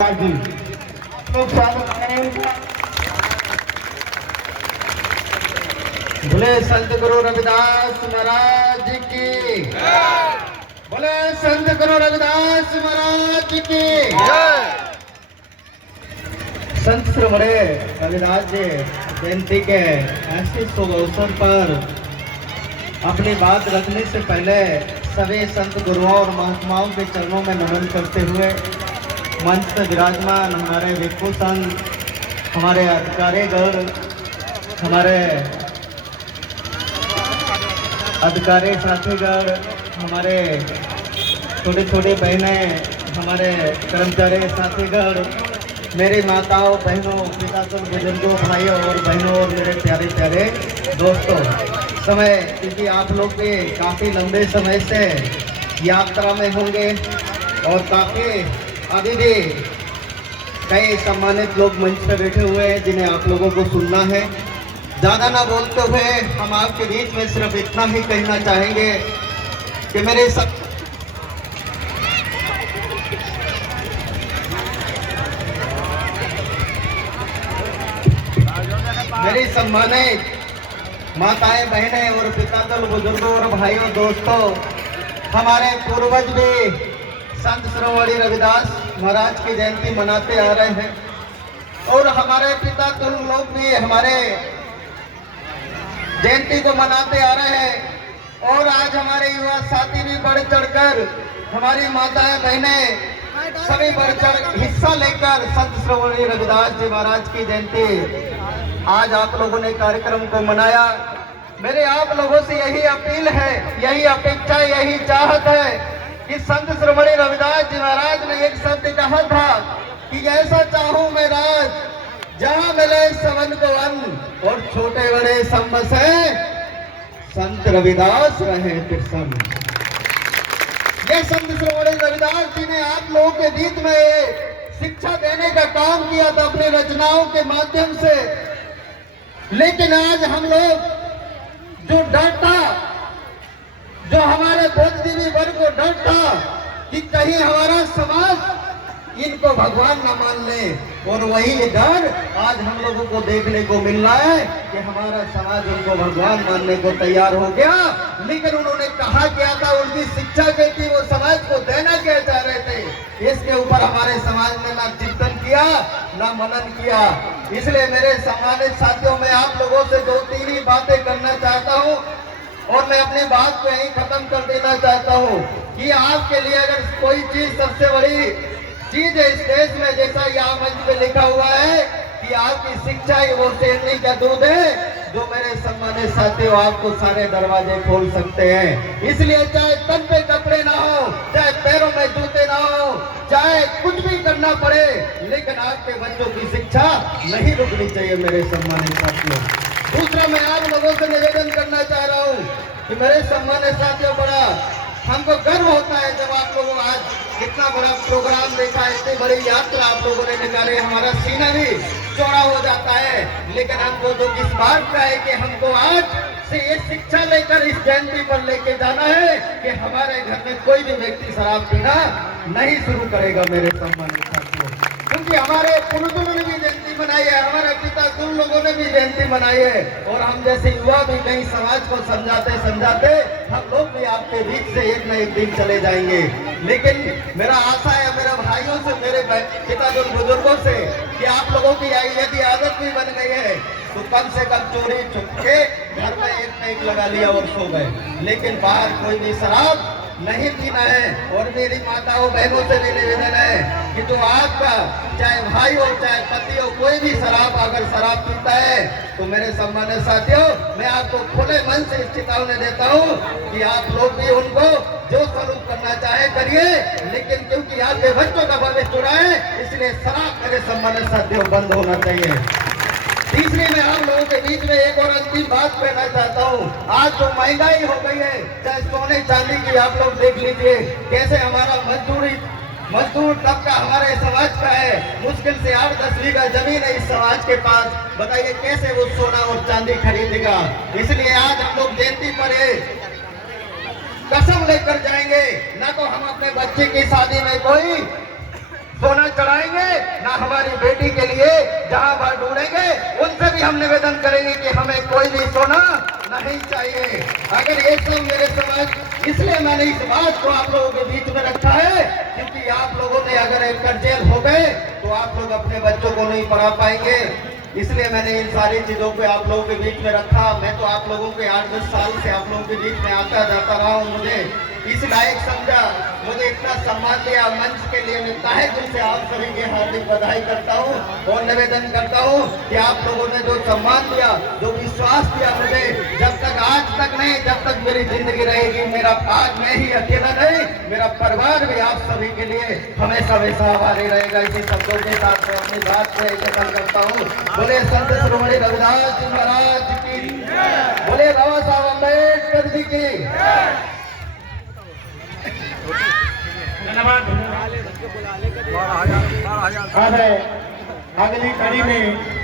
जी लोग स्वागत करें। बोले संत गुरु रविदास महाराज की, बोले संत गुरु रविदास महाराज की। संत श्रोमणे रविदास जी जयंती के ऐसे शुभ अवसर पर अपनी बात रखने से पहले सभी संत गुरुओं और महात्माओं के चरणों में नमन करते हुए मंच पर विराजमान हमारे भिक्षु संघ, हमारे अधिकारीगण, हमारे अधिकारी साथीगण, हमारे छोटे छोटे बहनें, हमारे कर्मचारी साथीगण, मेरी माताओं बहनों, पिताओं बुजुर्गों भाइयों और बहनों और मेरे प्यारे प्यारे दोस्तों, समय क्योंकि आप लोग भी काफ़ी लंबे समय से यात्रा में होंगे और काफ़ी अभी भी कई सम्मानित लोग मंच पर बैठे हुए हैं जिन्हें आप लोगों को सुनना है। ज़्यादा ना बोलते हुए हम आपके बीच में सिर्फ इतना ही कहना चाहेंगे कि मेरे मेरी सम्मानित माताएं बहनें और पितादल बुजुर्गों और भाइयों दोस्तों, हमारे पूर्वज भी संत श्रोमणी रविदास महाराज की जयंती मनाते आ रहे हैं और हमारे पिता तुम लोग भी हमारे जयंती को मनाते आ रहे हैं। और आज हमारे युवा साथी भी बढ़ चढ़कर, हमारी माताएं बहनें सभी बढ़ चढ़ हिस्सा लेकर संत श्रोमणी रविदास जी महाराज की जयंती आज आप लोगों ने कार्यक्रम को मनाया। मेरे आप लोगों से यही अपील है, यही अपेक्षा, यही चाहत है कि संत श्रोमणी रविदास जी महाराज ने एक शब्द कहा था कि ऐसा चाहूं मैं राज जहां मिले सवन को अन्न और छोटे बड़े सब बसे संत रविदास रहे फिर संग। ये संत श्रोमणी रविदास जी ने आप लोगों के बीच में शिक्षा देने का काम किया था अपनी रचनाओं के माध्यम से। लेकिन आज हम लोग जो डरता, जो हमारे बुद्धिजीवी वर्ग को डर था कि कहीं हमारा समाज इनको भगवान न मान ले, और वही डर आज हम लोगों को देखने को मिल रहा है कि हमारा समाज उनको भगवान मानने को तैयार हो गया। लेकिन उन्होंने कहा क्या था, उनकी शिक्षा के थी, वो समाज को देना क्या चाह रहे थे, इसके ऊपर हमारे समाज ने ना चिंतन किया ना मनन किया। इसलिए मेरे सम्मानित साथियों, मैं आप लोगों से दो तीन ही बातें करना चाहता हूँ और मैं अपनी बात को यहीं खत्म कर देना चाहता हूँ कि आपके लिए अगर कोई चीज सबसे बड़ी चीज है इस देश में, जैसा यहाँ मंच पे लिखा हुआ है कि आपकी शिक्षा ही वो शेरनी का दूध है जो मेरे सम्मानित साथियों आपको सारे दरवाजे खोल सकते हैं। इसलिए चाहे तन पे कपड़े ना हो, चाहे पैरों में जूते ना हो, चाहे कुछ भी करना पड़े, लेकिन आपके बच्चों की शिक्षा नहीं रुकनी चाहिए मेरे सम्मानित साथियों। दूसरा, मैं आप लोगों से निवेदन करना चाह रहा हूँ कि मेरे सम्मानित साथियों, बड़ा हमको गर्व होता है जब आप लोगों आज इतना बड़ा प्रोग्राम देखा, इतनी बड़ी यात्रा आप लोगों ने निकाले, हमारा सीना भी चौड़ा हो जाता है। लेकिन हमको तो किस बात का है कि हमको आज से ये शिक्षा लेकर इस जयंती पर लेके जाना है कि हमारे घर में कोई भी व्यक्ति शराब पीना नहीं शुरू करेगा मेरे सम्मानित साथियों। क्योंकि हमारे पूर्वजों ने भी जयंती मनाई है, हमारे पिता तुम लोगों ने भी जयंती मनाई है, और हम जैसे युवा भी कहीं समाज को समझाते समझाते हम लोग भी आपके बीच से एक न एक दिन चले जाएंगे। लेकिन मेरा आशा है मेरे भाइयों से, मेरे पिता बुजुर्गों से कि आप लोगों की यदि आदत भी बन गई है तो कम से कम चोरी छुपके घर में एक न एक लगा लिया और सो गए, लेकिन बाहर कोई भी शराब नहीं पीना है। और मेरी माताओं बहनों से भी निवेदन है कि जो आपका चाहे भाई हो चाहे पति हो, कोई भी शराब अगर शराब पीता है तो मेरे सम्मानित साथियों, मैं आपको खुले मन से इस चेतावनी देता हूँ कि आप लोग भी उनको जो सलूक करना चाहे करिए, लेकिन क्योंकि आपके बच्चों का भविष्य जुड़ा है, इसलिए शराब मेरे सम्मानित साथियों बंद होना चाहिए। तीसरी, मैं आप लोगों के बीच में एक और अंतिम बात कहना चाहता हूँ। आज जो महंगाई हो गई है, चाहे सोने चांदी की आप लोग देख लीजिए, कैसे हमारा मजदूर तबका हमारे समाज का है, मुश्किल से 8-10 बीघा जमीन है इस समाज के पास, बताइए कैसे वो सोना और चांदी खरीदेगा। इसलिए आज हम लोग जयंती पर कसम लेकर जाएंगे, ना तो हम अपने बच्चे की शादी में कोई सोना चढ़ाएंगे, ना हमारी बेटी के लिए जहां बाहर ढूंढेंगे उनसे भी हम निवेदन करेंगे कि हमें कोई भी सोना नहीं चाहिए। अगर ये सब मेरे समाज, इसलिए मैंने इस बात को आप लोगों के बीच में रखा है क्योंकि आप लोगों ने अगर एक जेल हो गए तो आप लोग अपने बच्चों को नहीं पढ़ा पाएंगे, इसलिए मैंने इन सारी चीजों को आप लोगों के बीच में रखा। मैं तो आप लोगों के 8-10 साल से आप लोगों के बीच में आता जाता रहा हूँ, मुझे इस लायक समझा, मुझे इतना सम्मान दिया, मंच के लिए मिलता है, जिनसे आप सभी की हार्दिक बधाई करता हूँ और निवेदन करता हूँ कि आप लोगों ने जो सम्मान दिया, जो विश्वास दिया मुझे, जब तक आज तक नहीं, जब तक मेरी जिंदगी रहेगी, मेरा आज मैं ही अकेला नहीं, मेरा परिवार भी आप सभी के लिए हमेशा हमेशा आभारी रहेगा। इसी शब्दों के साथ मैं अपनी बात को खत्म करता हूँ। बोले संत शिरोमणि रविदास जी महाराज की, बोले बाबा साहब अम्बेडकर जी की। धन्यवाद। अगली कड़ी में